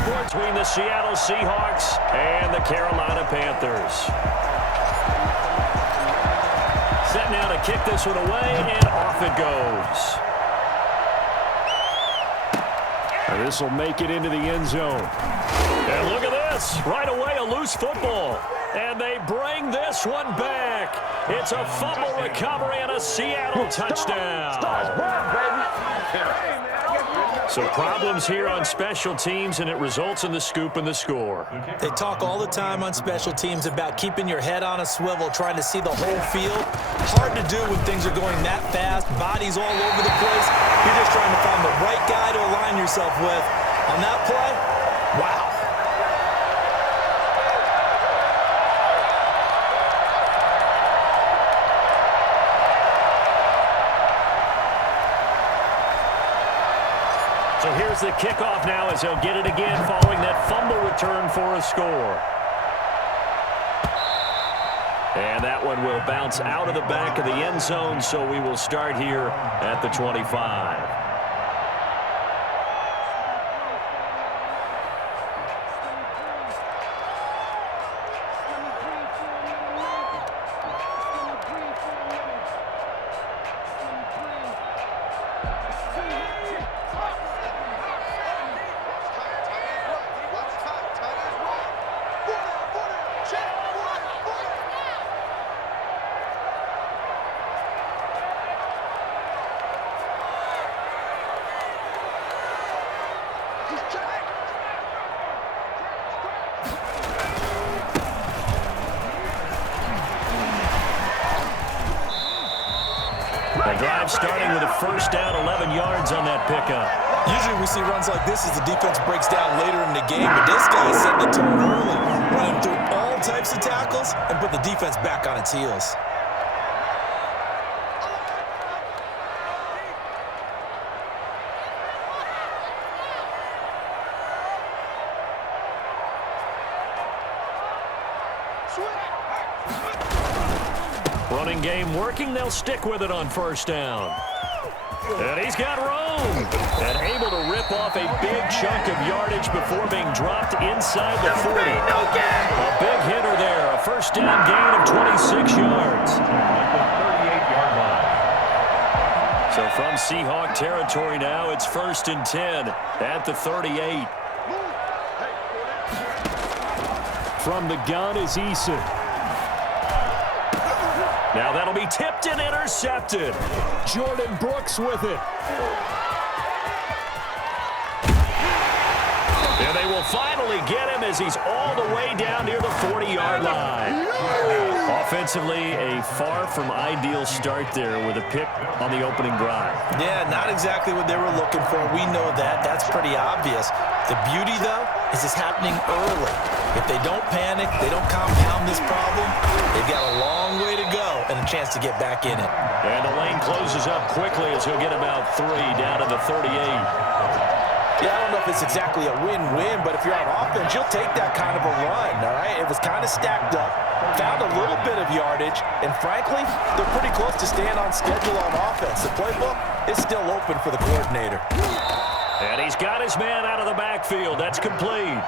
sports between the Seattle Seahawks and the Carolina Panthers. Set now to kick this one away, and off it goes. And this will make it into the end zone. And look at this. Right away, a loose football. And they bring this one back. It's a fumble recovery and a Seattle touchdown. So problems here on special teams, and it results in the scoop and the score. They talk all the time on special teams about keeping your head on a swivel, trying to see the whole field. Hard to do when things are going that fast, bodies all over the place. You're just trying to find the right guy to align yourself with. On that play, wow. So here's the kickoff now as he'll get it again following that fumble return for a score. And that one will bounce out of the back of the end zone, so we will start here at the 25. The drive starting with a first down, 11 yards on that pickup. Usually we see runs like this as the defense breaks down later in the game, but this guy is setting the tone early, running through all types of tackles and put the defense back on its heels. Running game working. They'll stick with it on first down. And he's got room. And able to rip off a big chunk of yardage before being dropped inside the 40. A big hitter there. A first down gain of 26 yards. So from Seahawk territory now, it's 1st and 10 at the 38. From the gun is Eason. Now that'll be tipped and intercepted. Jordan Brooks with it. And they will finally get him as he's all the way down near the 40-yard line. Offensively, a far from ideal start there with a pick on the opening drive. Yeah, not exactly what they were looking for. We know that. That's pretty obvious. The beauty, though, is it's happening early. If they don't panic, they don't compound this problem, they've got a long way to go and a chance to get back in it. And the lane closes up quickly as he'll get about 3 down to the 38. Yeah, I don't know if it's exactly a win-win, but if you're on offense, you'll take that kind of a run, all right? It was kind of stacked up, found a little bit of yardage, and frankly, they're pretty close to staying on schedule on offense. The playbook is still open for the coordinator. And he's got his man out of the backfield. That's complete.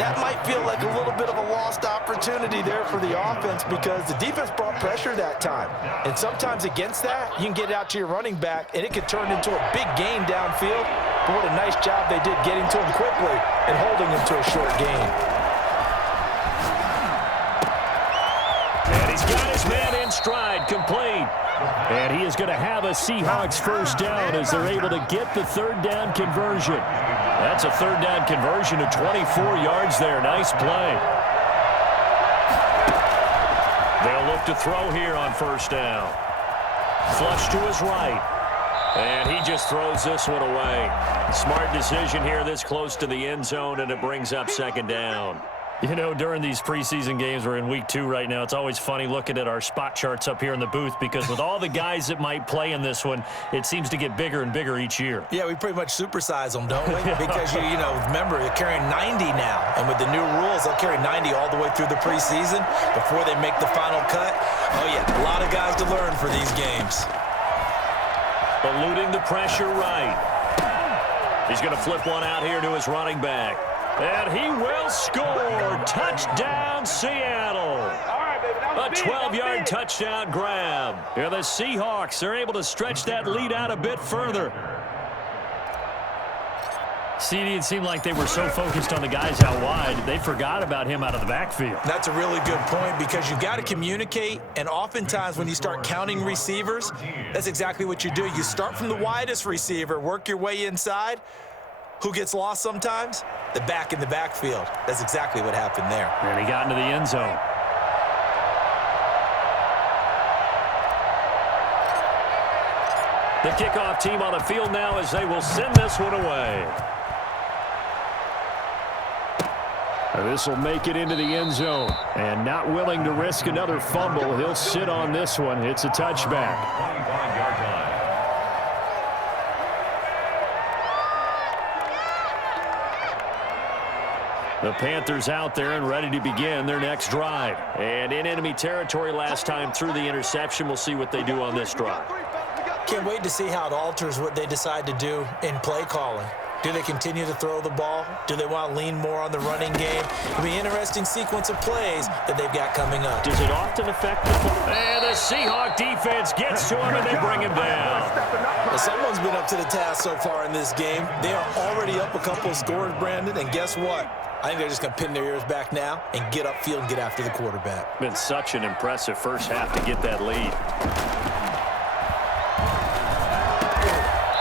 That might feel like a little bit of a lost opportunity there for the offense because the defense brought pressure that time. And sometimes against that, you can get out to your running back, and it could turn into a big gain downfield. But what a nice job they did getting to him quickly and holding him to a short gain. And he's got his man in stride, complete. And he is going to have a Seahawks first down as they're able to get the third down conversion. That's a third down conversion of 24 yards there. Nice play. They'll look to throw here on first down. Flush to his right. And he just throws this one away. Smart decision here this close to the end zone, and it brings up second down. You know, during these preseason games, we're in week 2 right now, it's always funny looking at our spot charts up here in the booth because with all the guys that might play in this one, it seems to get bigger and bigger each year. Yeah, we pretty much supersize them, don't we? Because, you know, remember, you're carrying 90 now. And with the new rules, they'll carry 90 all the way through the preseason before they make the final cut. Oh, yeah, a lot of guys to learn for these games. Eluding the pressure right. He He's going to flip one out here to his running back. And he will score. Touchdown, Seattle. A 12-yard touchdown grab. Here the Seahawks are able to stretch that lead out a bit further. CD, it seemed like they were so focused on the guys out wide, they forgot about him out of the backfield. That's a really good point because you got to communicate, and oftentimes when you start counting receivers, that's exactly what you do. You start from the widest receiver, work your way inside. Who gets lost sometimes? The back in the backfield. That's exactly what happened there. And he got into the end zone. The kickoff team on the field now as they will send this one away. This will make it into the end zone. And not willing to risk another fumble, he'll sit on this one. It's a touchback. 25-yard line. The Panthers out there and ready to begin their next drive. And in enemy territory last time through the interception. We'll see what they do on this drive. Can't wait to see how it alters what they decide to do in play calling. Do they continue to throw the ball? Do they want to lean more on the running game? It'll be an interesting sequence of plays that they've got coming up. Does it often affect the play? And the Seahawk defense gets to him and they bring him down. Well, someone's been up to the task so far in this game. They are already up a couple of scores, Brandon, and guess what? I think they're just going to pin their ears back now and get upfield and get after the quarterback. Been such an impressive first half to get that lead.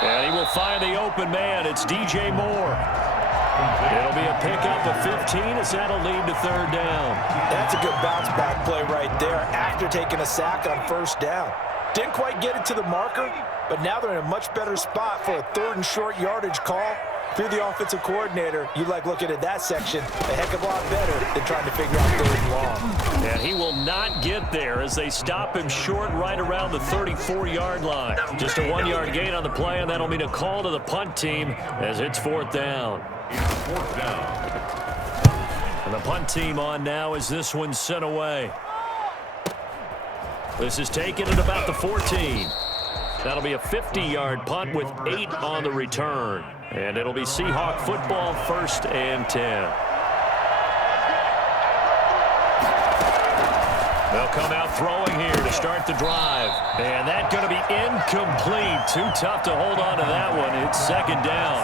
And he will find the open man. It's DJ Moore. It'll be a pickup of 15 as that'll lead to third down. That's a good bounce back play right there after taking a sack on first down. Didn't quite get it to the marker, but now they're in a much better spot for a third and short yardage call. If you're the offensive coordinator, you like looking at that section a heck of a lot better than trying to figure out third and long. And he will not get there as they stop him short right around the 34-yard line. Just a 1-yard gain on the play, and that'll mean a call to the punt team as it's fourth down. Fourth down. And the punt team on now as this one's sent away. This is taken at about the 14. That'll be a 50-yard punt with 8 on the return. And it'll be Seahawk football, 1st and 10. They'll come out throwing here to start the drive. And that's going to be incomplete. Too tough to hold on to that one. It's second down.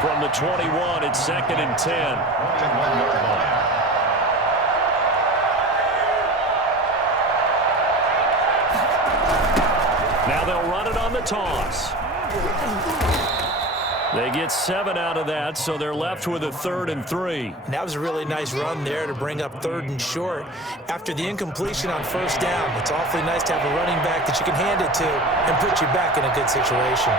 From the 21, it's 2nd and 10. Now they'll run it on the toss. They get 7 out of that, so they're left with a 3rd and 3. And that was a really nice run there to bring up 3rd and short. After the incompletion on first down, it's awfully nice to have a running back that you can hand it to and put you back in a good situation.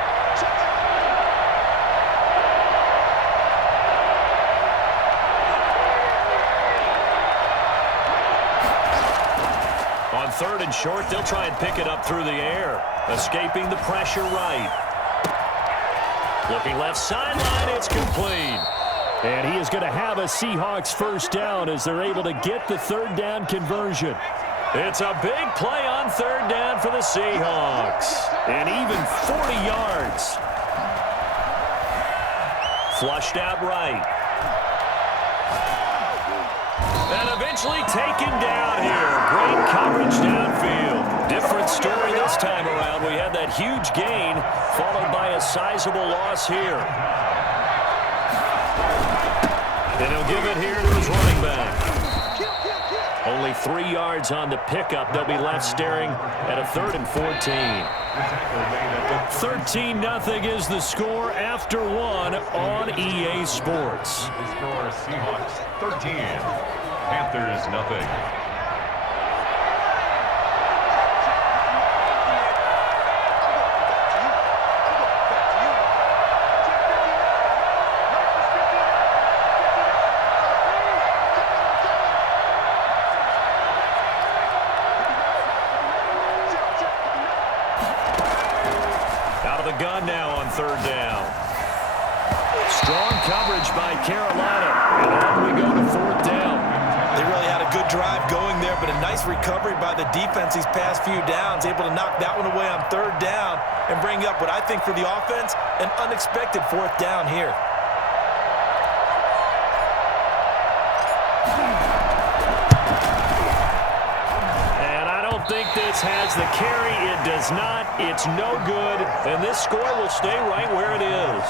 On 3rd and short, they'll try and pick it up through the air, escaping the pressure right. Looking left sideline, it's complete. And he is going to have a Seahawks first down as they're able to get the 3rd down conversion. It's a big play on 3rd down for the Seahawks. And even 40 yards. Flushed out right. And eventually taken down here. Great coverage downfield. Different story this time around. We had that huge gain followed by a sizable loss here. And he'll give it here to his running back. Only 3 yards on the pickup. They'll be left staring at a 3rd and 14. 13-0 is the score after 1 on EA Sports. The score, Seahawks 13, Panthers nothing. Gun now on 3rd down. Strong coverage by Carolina. And on we go to 4th down. They really had a good drive going there, but a Nice recovery by the defense these past few downs, able to knock that one away on third down and bring up what I think for the offense, an unexpected fourth down here. I think this has the carry. It does not. It's no good. And this score will stay right where it is.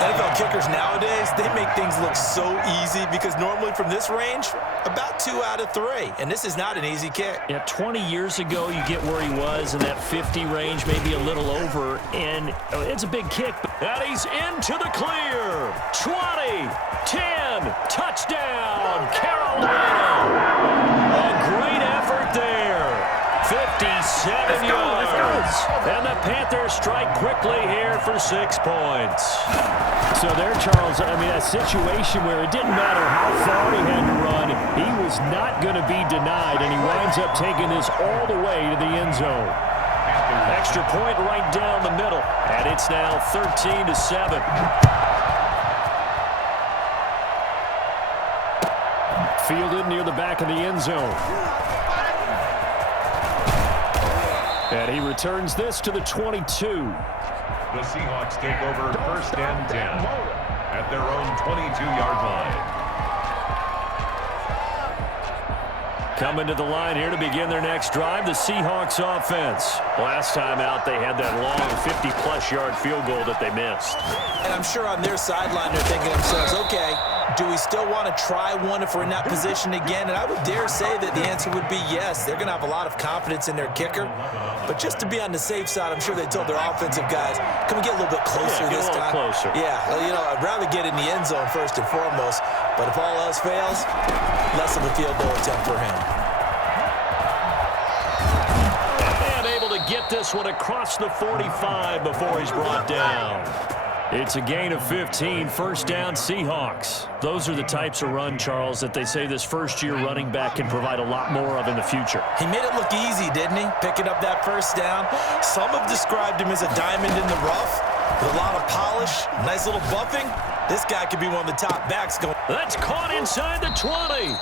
NFL kickers nowadays, they make things look so easy because normally from this range, about 2 out of 3. And this is not an easy kick. Yeah, 20 years ago, you get where he was in that 50 range, maybe a little over. And it's a big kick. And he's into the clear. 20, 10, touchdown, Carolina. A great effort there. 57 yards. And the Panthers strike quickly here for 6 points. So there, Charles, I mean, a situation where it didn't matter how far he had to run, he was not going to be denied, and he winds up taking this all the way to the end zone. Extra point right down the middle, and it's now 13-7. Fielded near the back of the end zone. And he returns this to the 22. The Seahawks take over first and 10 at their own 22-yard line. Coming to the line here to begin their next drive, the Seahawks offense. Last time out, they had that long 50-plus yard field goal that they missed. And I'm sure on their sideline they're thinking to themselves, okay, do we still want to try one if we're in that position again? And I would dare say that the answer would be yes. They're going to have a lot of confidence in their kicker. But just to be on the safe side, I'm sure they told their offensive guys, can we get a little bit closer this time? Closer. Yeah, well, you know, I'd rather get in the end zone first and foremost. But if all else fails, less of a field goal attempt for him. And able to get this one across the 45 before he's brought down. It's a gain of 15, first down Seahawks. Those are the types of run, Charles, that they say this first-year running back can provide a lot more of in the future. He made it look easy, didn't he? Picking up that first down. Some have described him as a diamond in the rough with a lot of polish, nice little buffing. This guy could be one of the top backs going. That's caught inside the 20.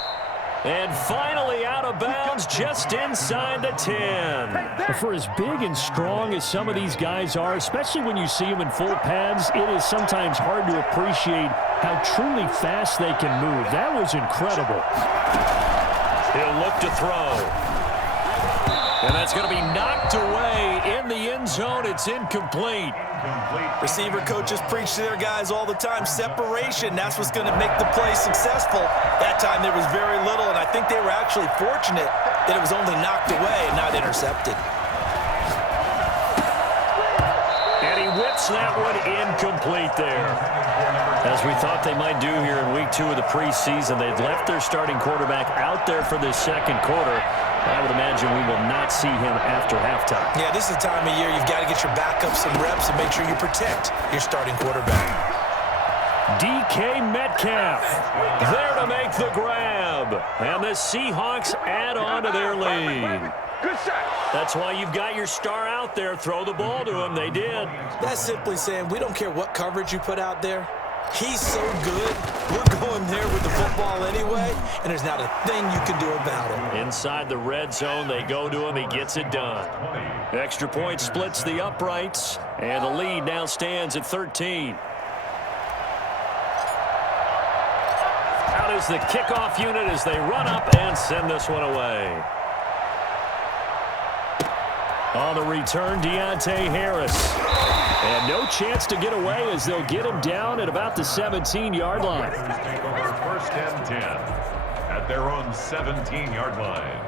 And finally out of bounds just inside the 10. For as big and strong as some of these guys are, especially when you see them in full pads, it is sometimes hard to appreciate how truly fast they can move. That was incredible. He'll look to throw. And that's going to be knocked away in the end zone. It's incomplete. Receiver coaches preach to their guys all the time. Separation, that's what's going to make the play successful. That time there was very little, and I think they were actually fortunate that it was only knocked away and not intercepted. And he whips that one incomplete there. As we thought they might do here in week 2 of the preseason, they've left their starting quarterback out there for this second quarter. I would imagine we will not see him after halftime. Yeah, this is the time of year you've got to get your backup some reps and make sure you protect your starting quarterback. DK Metcalf there to make the grab. And the Seahawks add on to their lead. That's why you've got your star out there. Throw the ball to him. They did. That's simply saying we don't care what coverage you put out there. He's so good, we're going there with the football anyway, and there's not a thing you can do about it. Inside the red zone, they go to him. He gets it done. Extra point splits the uprights, and the lead now stands at 13. Out is the kickoff unit as they run up and send this one away. On the return, Deontay Harris. And no chance to get away as they'll get him down at about the 17-yard line. Take over first and 10 at their own 17-yard line.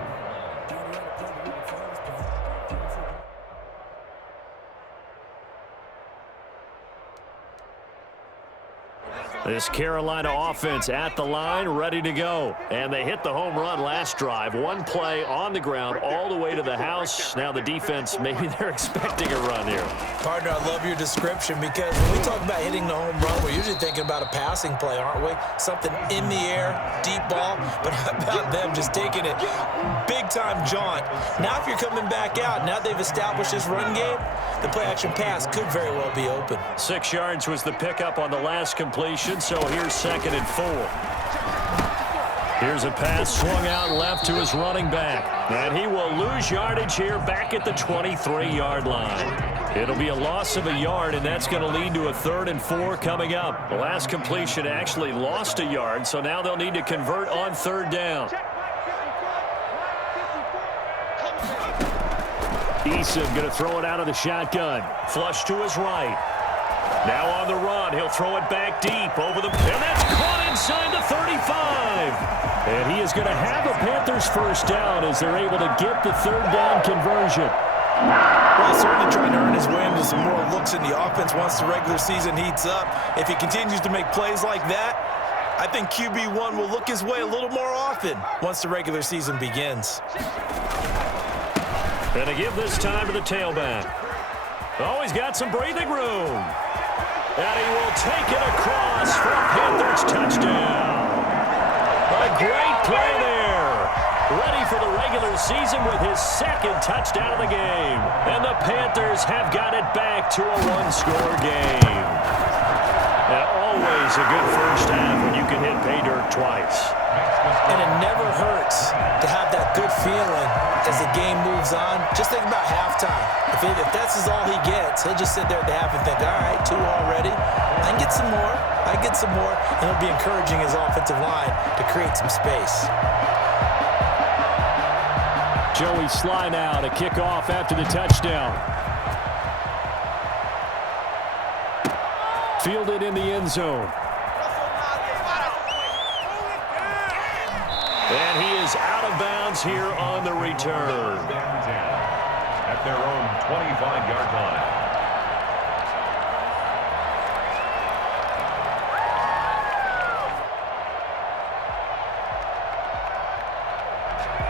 This Carolina offense at the line, ready to go. And they hit the home run last drive. One play on the ground all the way to the house. Now the defense, maybe they're expecting a run here. Partner, I love your description because when we talk about hitting the home run, we're usually thinking about a passing play, aren't we? Something in the air, deep ball. But how about them just taking it big-time jaunt? Now if you're coming back out, now they've established this run game, the play-action pass could very well be open. 6 yards was the pickup on the last completion. So here's 2nd and 4. Here's a pass swung out left to his running back. And he will lose yardage here back at the 23-yard line. It'll be a loss of a yard, and that's going to lead to a 3rd and 4 coming up. The last completion actually lost a yard, so now they'll need to convert on 3rd down. Eason going to throw it out of the shotgun. Flush to his right. Now on the run, he'll throw it back deep over the... And that's caught inside the 35. And he is going to have a Panthers first down as they're able to get the 3rd down conversion. Well, certainly trying to earn his way into some more looks in the offense once the regular season heats up. If he continues to make plays like that, I think QB1 will look his way a little more often once the regular season begins. And to give this time to the tailback. Oh, he's got some breathing room. And he will take it across for a Panthers touchdown. A great play there. Ready for the regular season with his 2nd touchdown of the game. And the Panthers have got it back to a 1-score game. And always a good first half when you can hit pay dirt twice. And it never hurts to have that good feeling as the game moves on. Just think about halftime. If that's all he gets, he'll just sit there at the half and think, all right, 2 already. I can get some more. I get some more. And he'll be encouraging his offensive line to create some space. Joey Sly now to kick off after the touchdown. Fielded in the end zone. And he is out of bounds here on the return. At their own 25-yard line.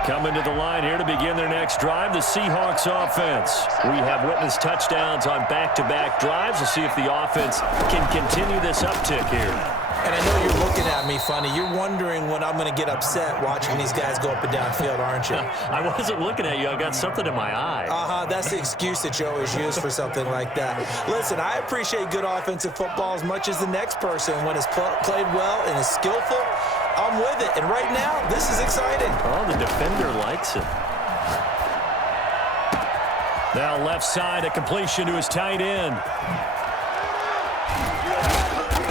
Coming to the line here to begin their next drive, the Seahawks offense. We have witnessed touchdowns on back-to-back drives. We'll see if the offense can continue this uptick here. And I know you're looking at me funny. You're wondering when I'm going to get upset watching these guys go up and down field, aren't you? I wasn't looking at you. I got something in my eye. That's the excuse that you always use for something like that. Listen, I appreciate good offensive football as much as the next person. When it's played well and is skillful, I'm with it. And right now, this is exciting. Oh, the defender likes it. Now left side, a completion to his tight end.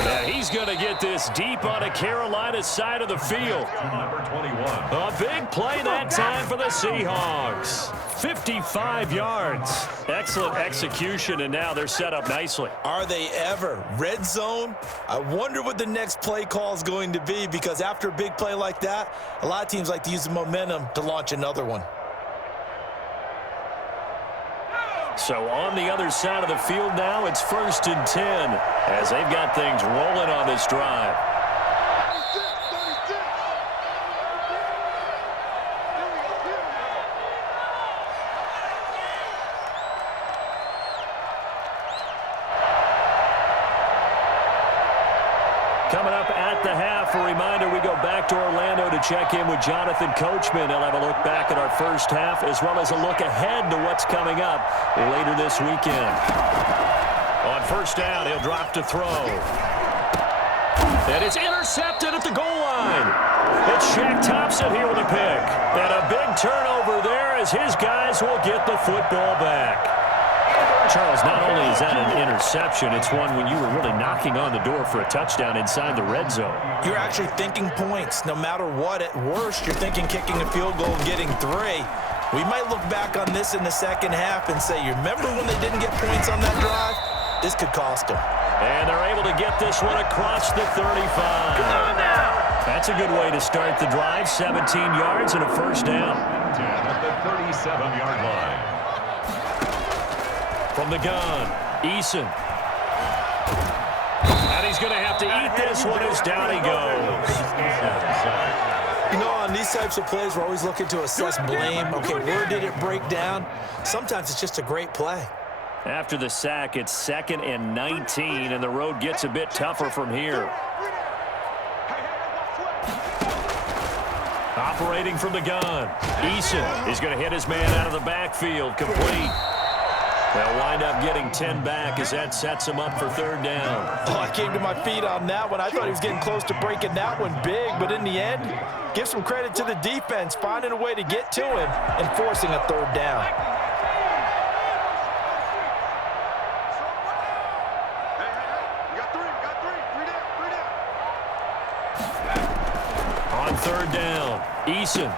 And he's going to get this deep on a Carolina side of the field. Number 21. A big play that time for the Seahawks. 55 yards. Excellent execution, and now they're set up nicely. Are they ever? Red zone? I wonder what the next play call is going to be, because after a big play like that, a lot of teams like to use the momentum to launch another one. So on the other side of the field now, it's 1st and 10 as they've got things rolling on this drive. Coming up at the half, a reminder, we go back to Orlando to check in with Jonathan Coachman. He'll have a look back at our first half as well as a look ahead to what's coming up later this weekend. On 1st down, he'll drop to throw. And it's intercepted at the goal line. It's Shaq Thompson here with a pick. And a big turnover there as his guys will get the football back. Charles, not only is that an interception, it's one when you were really knocking on the door for a touchdown inside the red zone. You're actually thinking points. No matter what, at worst, you're thinking kicking a field goal and getting 3. We might look back on this in the second half and say, you remember when they didn't get points on that drive? This could cost them. And they're able to get this one across the 35. Come on now. That's a good way to start the drive. 17 yards and a 1st down. At the 37-yard line. From the gun, Eason. And he's going to have to eat this one as down he goes. You know, on these types of plays, we're always looking to assess blame. Okay, where did it break down? Sometimes it's just a great play. After the sack, it's 2nd and 19, and the road gets a bit tougher from here. Operating from the gun, Eason is going to hit his man out of the backfield, complete. They'll wind up getting 10 back as that sets them up for third down. Oh, I came to my feet on that one. I thought he was getting close to breaking that one big, but in the end, give some credit to the defense, finding a way to get to him and forcing a third down. On third down, Eason.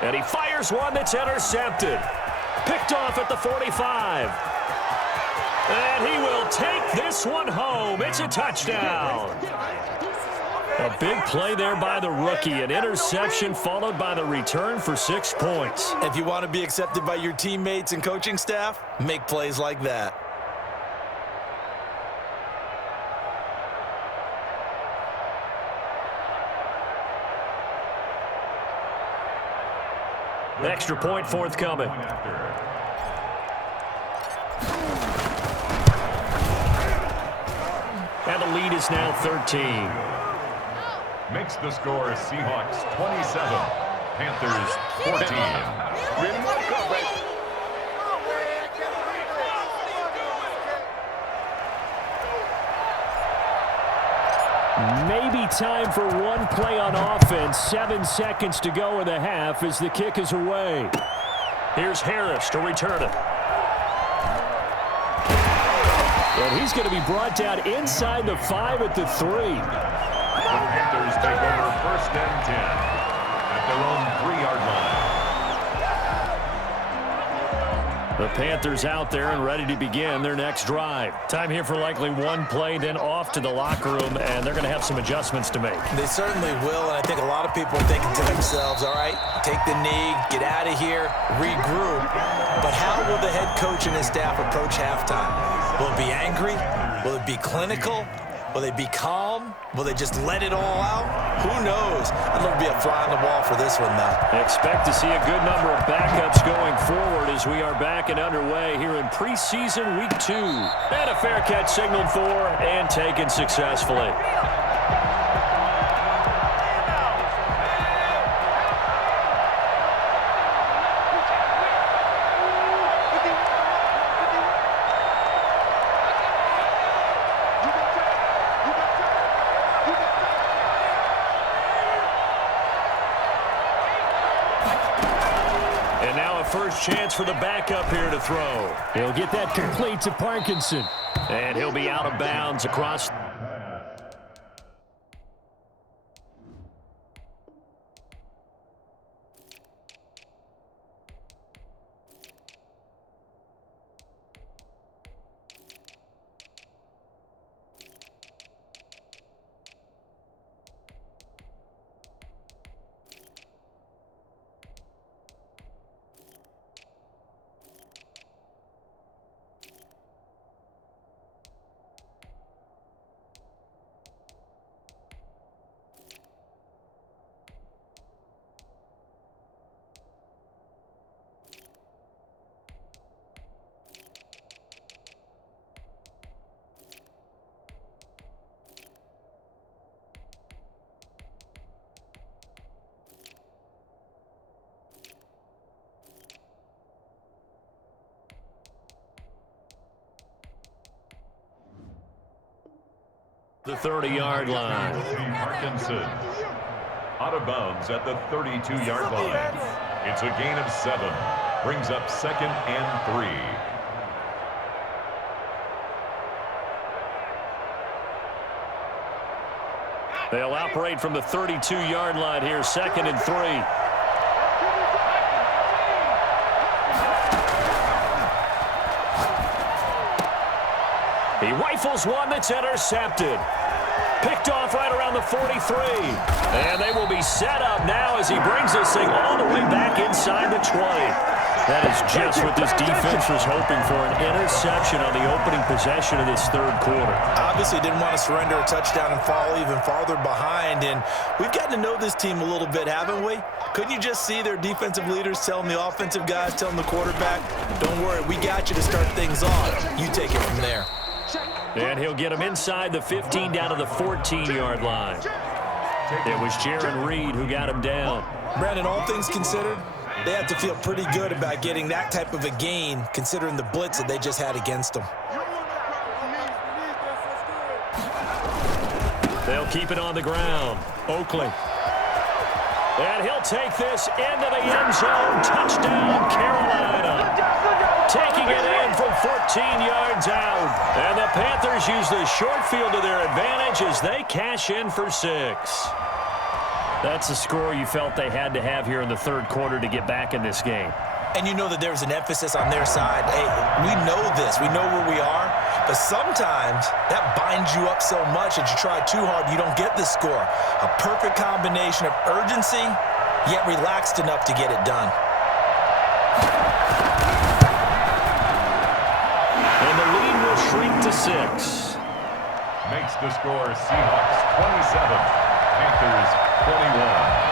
And he fires one that's intercepted. Picked off at the 45. And he will take this one home. It's a touchdown. A big play there by the rookie. An interception followed by the return for 6 points. If you want to be accepted by your teammates and coaching staff, make plays like that. Extra point forthcoming. And the lead is now 13. Makes the score Seahawks 27, Panthers 14. Maybe time for one play on offense. 7 seconds to go in the half as the kick is away. Here's Harris to return it. And he's going to be brought down inside the 5 at the 3. The Panthers take over first and 10 at their own 3-yard line. The Panthers out there and ready to begin their next drive. Time here for likely one play, then off to the locker room, and they're going to have some adjustments to make. They certainly will, and I think a lot of people are thinking to themselves, all right, take the knee, get out of here, regroup. But how will the head coach and his staff approach halftime? Will it be angry? Will it be clinical? Will they be calm? Will they just let it all out? Who knows? I'd love to be a fly on the wall for this one, though. Expect to see a good number of backups going forward as we are back and underway here in preseason week 2. And a fair catch signaled for and taken successfully. First chance for the backup here to throw. He'll get that complete to Parkinson. And he'll be out of bounds across. The 30-yard line. Parkinson out of bounds at the 32-yard line. It's a gain of 7. Brings up 2nd and 3. They'll operate from the 32-yard line here, 2nd and 3. He rifles one that's intercepted. Picked off right around the 43. And they will be set up now as he brings this thing all the way back inside the 20. That is just what this defense was hoping for, an interception on the opening possession of this third quarter. Obviously didn't want to surrender a touchdown and fall even farther behind. And we've gotten to know this team a little bit, haven't we? Couldn't you just see their defensive leaders telling the offensive guys, telling the quarterback, don't worry, we got you to start things off. You take it from there. And he'll get him inside the 15 down to the 14-yard line. It was Jaron Reed who got him down. Brandon, all things considered, They have to feel pretty good about getting that type of a gain, considering the blitz that they just had against them. They'll keep it on the ground. Oakley. And he'll take this into the end zone. Touchdown, Carolina. Taking it in from 14 yards out. And the Panthers use the short field to their advantage as they cash in for 6. That's a score you felt they had to have here in the third quarter to get back in this game. And you know that there's an emphasis on their side. Hey, we know this. We know where we are. But sometimes that binds you up so much that you try too hard, you don't get the score. A perfect combination of urgency, yet relaxed enough to get it done. And the lead will shrink to 6. Makes the score Seahawks 27, Panthers 21.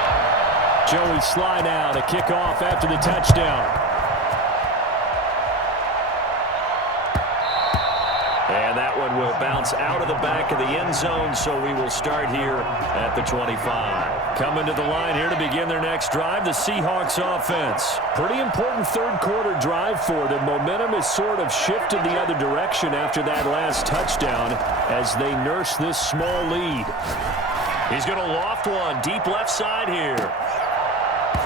Joey slide out, a kickoff after the touchdown. And that one will bounce out of the back of the end zone, so we will start here at the 25. Coming to the line here to begin their next drive, the Seahawks offense. Pretty important third quarter drive for them. Momentum has sort of shifted the other direction after that last touchdown as they nurse this small lead. He's going to loft one deep left side here.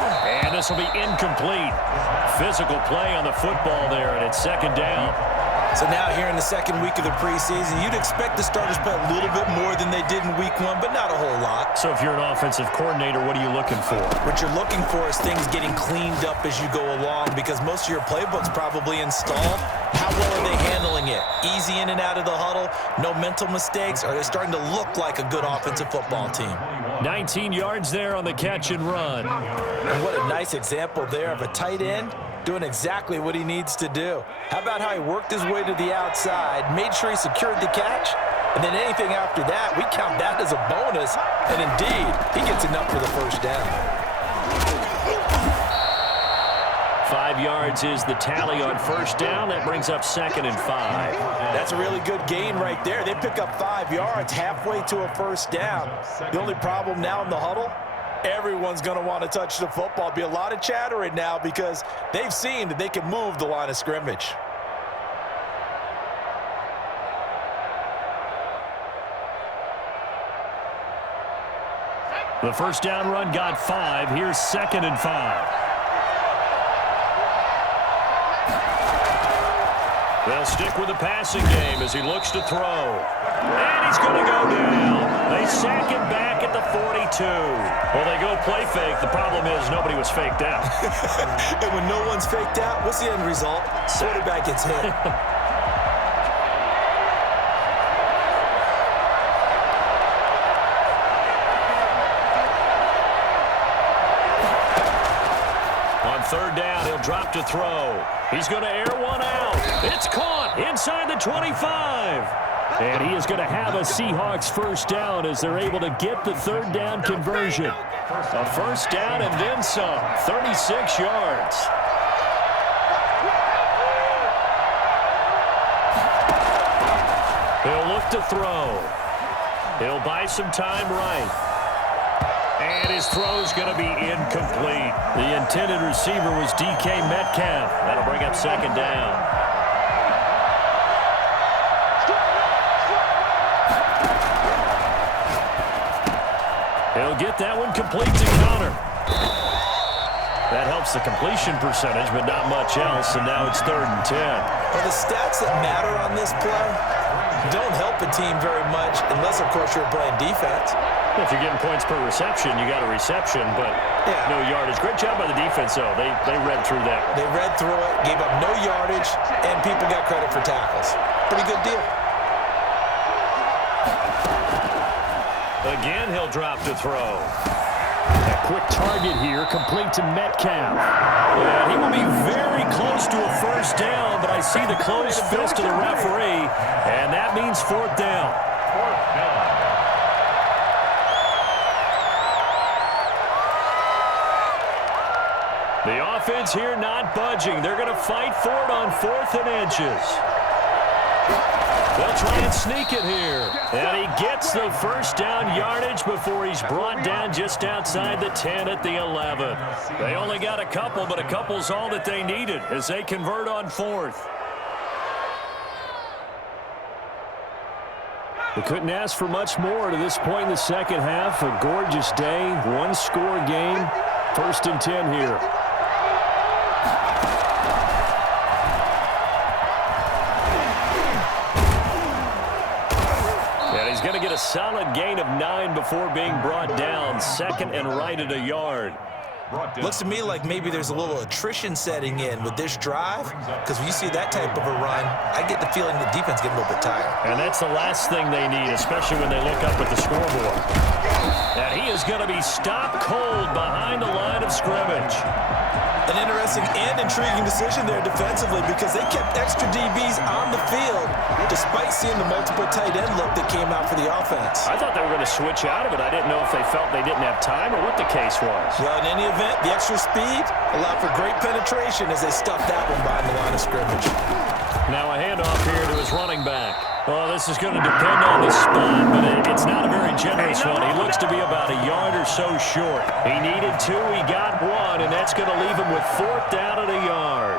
And this will be incomplete. Physical play on the football there, and it's second down. So now here in the second week of the preseason, you'd expect the starters to play a little bit more than they did in week 1, but not a whole lot. So if you're an offensive coordinator, what are you looking for? What you're looking for is things getting cleaned up as you go along, because most of your playbook's probably installed. How well are they handling it? Easy in and out of the huddle, no mental mistakes? Are they starting to look like a good offensive football team? 19 yards there on the catch and run. And what a nice example there of a tight end doing exactly what he needs to do. How about how he worked his way to the outside, made sure he secured the catch, and then anything after that, we count that as a bonus, and indeed, he gets enough for the first down. 5 yards is the tally on first down. That brings up 2nd and 5. That's a really good gain right there. They pick up 5 yards halfway to a first down. The only problem now in the huddle, everyone's going to want to touch the football. Be a lot of chattering now because they've seen that they can move the line of scrimmage. The first down run got 5. Here's 2nd and 5. They'll stick with the passing game as he looks to throw. And he's going to go down. They sack him back at the 42. Well, they go play fake. The problem is nobody was faked out. And when no one's faked out, what's the end result? Quarterback gets hit. On third down, he'll drop to throw. He's going to air one out. It's caught inside the 25. And he is going to have a Seahawks first down as they're able to get the third down conversion. A first down and then some. 36 yards. He'll look to throw. He'll buy some time right. And his throw's going to be incomplete. The intended receiver was DK Metcalf. That'll bring up second down. He'll get that one complete to Connor. That helps the completion percentage, but not much else, and now it's 3rd and 10. Well, the stats that matter on this play don't help a team very much unless, of course, you're playing defense. If you're getting points per reception, you got a reception, but no yardage. Great job by the defense, though. They read through that. They read through it, gave up no yardage, and people got credit for tackles. Pretty good deal. Again, he'll drop to throw. A quick target here, complete to Metcalf. Yeah, he will be very close to a first down, but I see the closed fist of the referee, and that means 4th down. The offense here not budging. They're going to fight for it on 4th and inches. They'll try and sneak it here. And he gets the first down yardage before he's brought down just outside the 10 at the 11. They only got a couple, but a couple's all that they needed as they convert on 4th. They couldn't ask for much more to this point in the second half. A gorgeous day, one-score game. 1st and 10 here. And he's going to get a solid gain of 9 before being brought down. 2nd and right at a yard. Looks to me like maybe there's a little attrition setting in with this drive, because when you see that type of a run, I get the feeling the defense getting a little bit tired. And that's the last thing they need, especially when they look up at the scoreboard. And he is going to be stopped cold behind the line of scrimmage. An interesting and intriguing decision there defensively, because they kept extra DBs on the field despite seeing the multiple tight end look that came out for the offense. I thought they were going to switch out of it. I didn't know if they felt they didn't have time or what the case was. Well, in any event, the extra speed allowed for great penetration as they stuffed that one behind the line of scrimmage. Now a handoff here to his running back. Well, this is going to depend on the spot, but it's not a very generous one. He looks to be about a yard or so short. He needed 2, he got 1, and that's going to leave him with 4th down at a yard.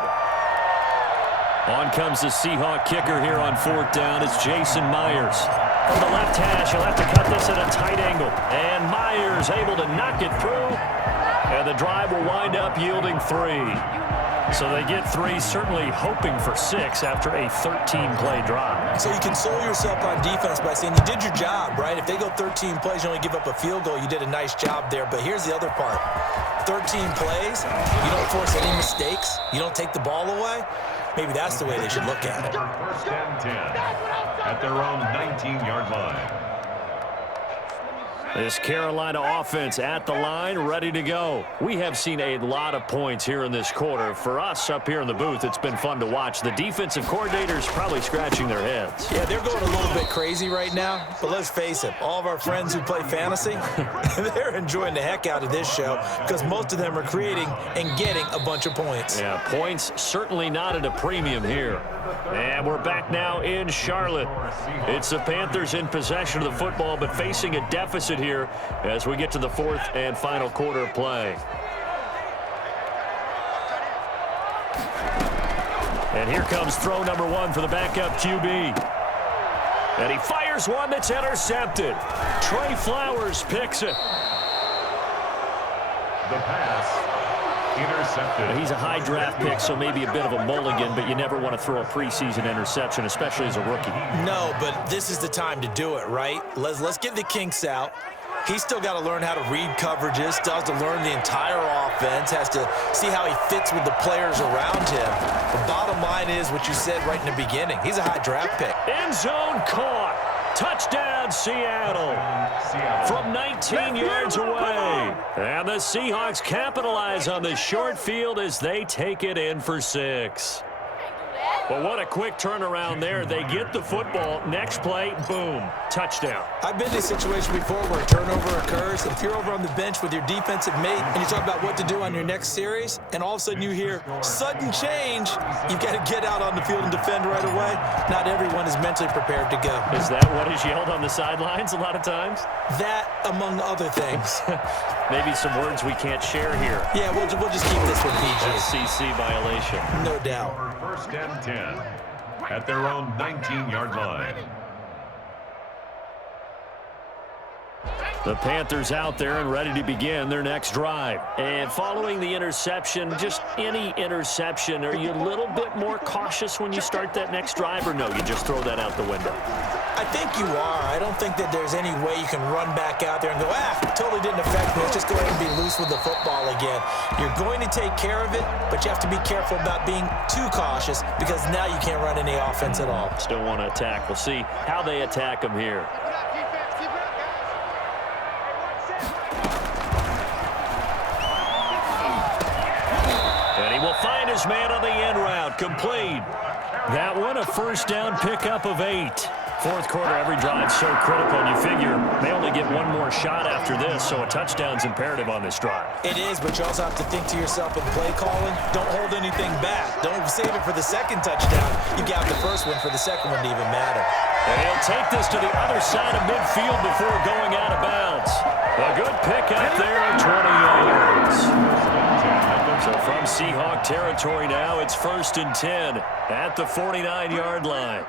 On comes the Seahawk kicker here on 4th down. It's Jason Myers. From the left hash, he'll have to cut this at a tight angle. And Myers able to knock it through. And the drive will wind up yielding 3. So they get 3, certainly hoping for 6 after a 13-play drive. So you console yourself on defense by saying you did your job, right? If they go 13 plays, you only give up a field goal, you did a nice job there. But here's the other part. 13 plays, you don't force any mistakes, you don't take the ball away. Maybe that's the way they should look at it. 1st and 10 at their own 19-yard line. This Carolina offense at the line, ready to go. We have seen a lot of points here in this quarter. For us up here in the booth, it's been fun to watch. The defensive coordinators probably scratching their heads. Yeah, they're going a little bit crazy right now. But let's face it, all of our friends who play fantasy, they're enjoying the heck out of this show because most of them are creating and getting a bunch of points. Yeah, points certainly not at a premium here. And we're back now in Charlotte. It's the Panthers in possession of the football, but facing a deficit here as we get to the 4th and final quarter of play. And here comes throw number 1 for the backup QB. And he fires one that's intercepted. Trey Flowers picks it. The pass intercepted. He's a high draft pick, so maybe a bit of a mulligan, but you never want to throw a preseason interception, especially as a rookie. No, but this is the time to do it, right? Let's get the kinks out. He's still got to learn how to read coverages, still has to learn the entire offense, has to see how he fits with the players around him. The bottom line is what you said right in the beginning. He's a high draft pick. End zone caught. Touchdown, Seattle. From 19 yards away. And the Seahawks capitalize on the short field as they take it in for 6. Well, what a quick turnaround there. They get the football. Next play, boom, touchdown. I've been in a situation before where a turnover occurs. If you're over on the bench with your defensive mate and you talk about what to do on your next series, and all of a sudden you hear sudden change, you've got to get out on the field and defend right away. Not everyone is mentally prepared to go. Is that what is yelled on the sidelines a lot of times? That, among other things. Maybe some words we can't share here. Yeah, we'll just keep this one PG. FCC violation. No doubt. 1st and 10 at their own 19-yard line. The Panthers out there and ready to begin their next drive. And following the interception, just any interception, are you a little bit more cautious when you start that next drive, or no, you just throw that out the window? I think you are. I don't think that there's any way you can run back out there and go, totally didn't affect me. Let's just go ahead and be loose with the football again. You're going to take care of it, but you have to be careful about being too cautious because now you can't run any offense at all. Still want to attack. We'll see how they attack them here. And he will find his man on the end route. Complete. That one a 1st down pickup of 8. 4th quarter, every drive so critical, and you figure they only get one more shot after this, so a touchdown's imperative on this drive. It is, but you also have to think to yourself in play calling, don't hold anything back. Don't save it for the second touchdown. You got the first one for the second one to even matter. And he'll take this to the other side of midfield before going out of bounds. A good pick up there at 20 yards. So from Seahawk territory now, it's 1st and 10 at the 49-yard line.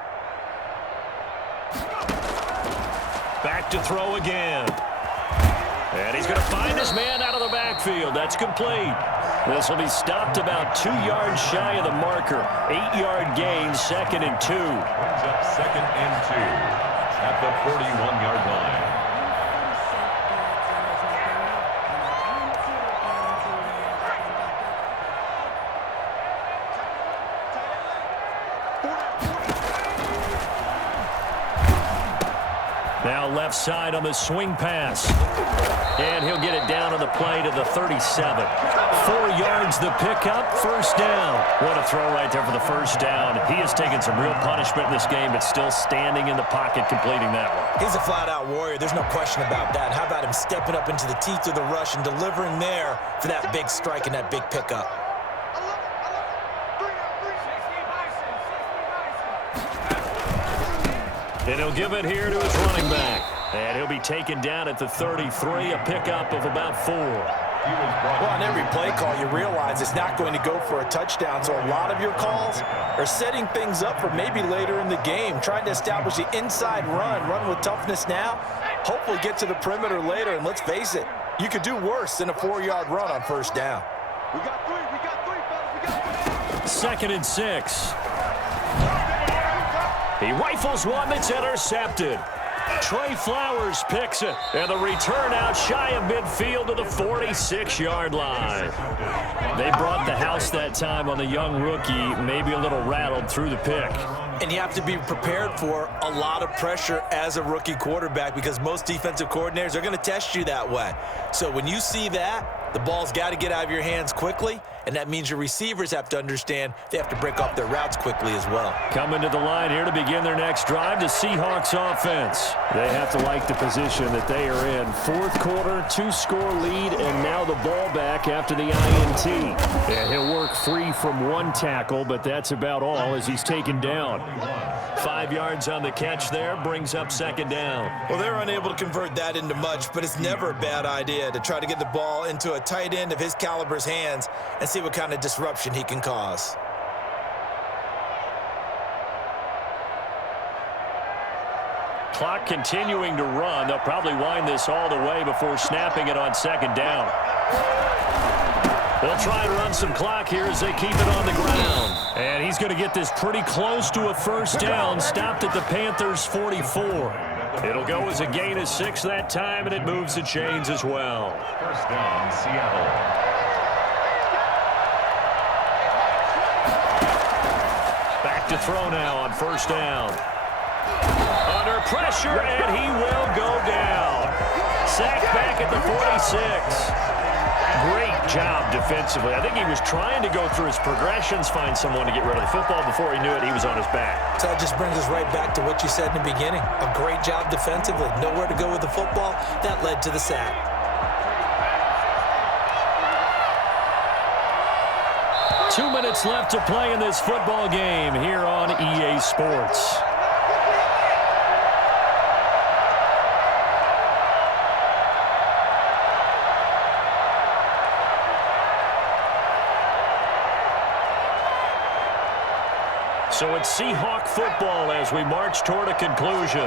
Back to throw again. And he's going to find his man out of the backfield. That's complete. This will be stopped about 2 yards shy of the marker. 8-yard gain, 2nd and 2. Brings up 2nd and 2 at the 41-yard line. Now left side on the swing pass. And he'll get it down on the play to the 37. 4 yards the pickup, 1st down. What a throw right there for the 1st down. He has taken some real punishment in this game, but still standing in the pocket completing that one. He's a flat-out warrior. There's no question about that. How about him stepping up into the teeth of the rush and delivering there for that big strike and that big pickup? And he'll give it here to his running back. And he'll be taken down at the 33, a pickup of about 4. Well, on every play call, you realize it's not going to go for a touchdown, so a lot of your calls are setting things up for maybe later in the game, trying to establish the inside run with toughness now, hopefully get to the perimeter later, and let's face it, you could do worse than a 4-yard run on 1st down. We got three, fellas, 2nd and 6. He rifles one that's intercepted. Trey Flowers picks it, and the return out shy of midfield to the 46-yard line. They brought the house that time on the young rookie, maybe a little rattled through the pick. And you have to be prepared for a lot of pressure as a rookie quarterback because most defensive coordinators are going to test you that way. So when you see that, the ball's got to get out of your hands quickly, and that means your receivers have to understand they have to break off their routes quickly as well. Coming to the line here to begin their next drive, the Seahawks offense. They have to like the position that they are in. 4th quarter, 2-score lead, and now the ball back after the INT. And he'll work free from 1 tackle, but that's about all as he's taken down. 5 yards on the catch there, brings up 2nd down. Well, they're unable to convert that into much, but it's never a bad idea to try to get the ball into a tight end of his caliber's hands and see what kind of disruption he can cause. Clock continuing to run. They'll probably wind this all the way before snapping it on 2nd down. They'll try and run some clock here as they keep it on the ground. And he's going to get this pretty close to a 1st down, stopped at the Panthers' 44. It'll go as a gain of 6 that time, and it moves the chains as well. 1st down, Seattle. Back to throw now on 1st down. Under pressure, and he will go down. Sacked back at the 46. Great job defensively. I think he was trying to go through his progressions, find someone to get rid of the football. Before he knew it, he was on his back. So that just brings us right back to what you said in the beginning. A great job defensively. Nowhere to go with the football. That led to the sack. Two minutes left to play in this football game here on EA Sports. So it's Seahawk football as we march toward a conclusion.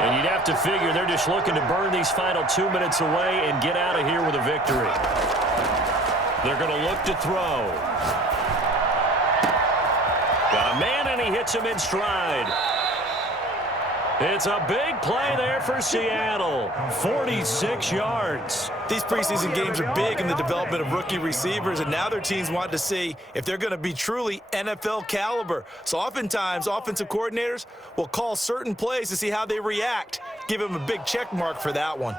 And you'd have to figure they're just looking to burn these final 2 minutes away and get out of here with a victory. They're going to look to throw. Got a man, and he hits him in stride. It's a big play there for Seattle. 46 yards. These preseason games are big in the development of rookie receivers, and now their teams want to see if they're going to be truly NFL caliber. So oftentimes, offensive coordinators will call certain plays to see how they react. Give them a big check mark for that one.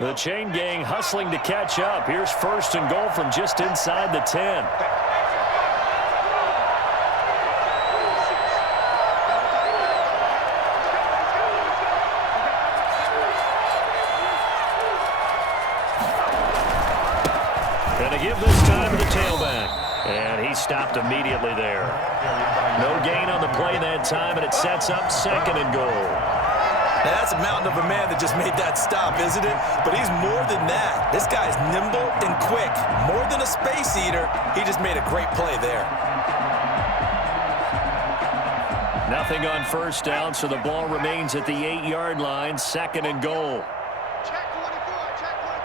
The chain gang hustling to catch up. Here's 1st and goal from just inside the 10. stopped immediately there. No gain on the play that time, and it sets up 2nd and goal. Now, that's a mountain of a man that just made that stop, isn't it? But he's more than that. This guy's nimble and quick. More than a space eater, he just made a great play there. Nothing on 1st down, so the ball remains at the 8-yard line, 2nd and goal. Check 24, check 24.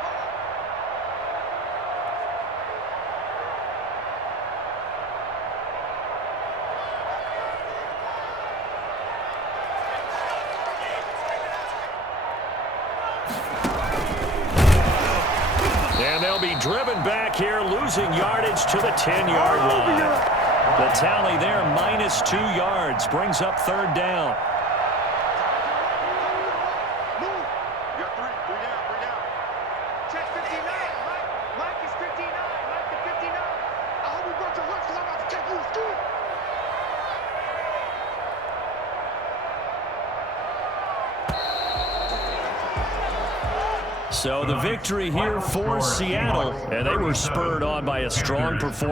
And they'll be driven back here, losing yardage to the 10-yard line. The tally there, -2 yards, brings up 3rd down. Move. You got 3 down, 3 down. Check 59, Mike. Mike is 59, Mike is 59. I hope you brought your lunch because I'm about to take you to school. So the victory here for Seattle, and they were spurred on by a strong performance.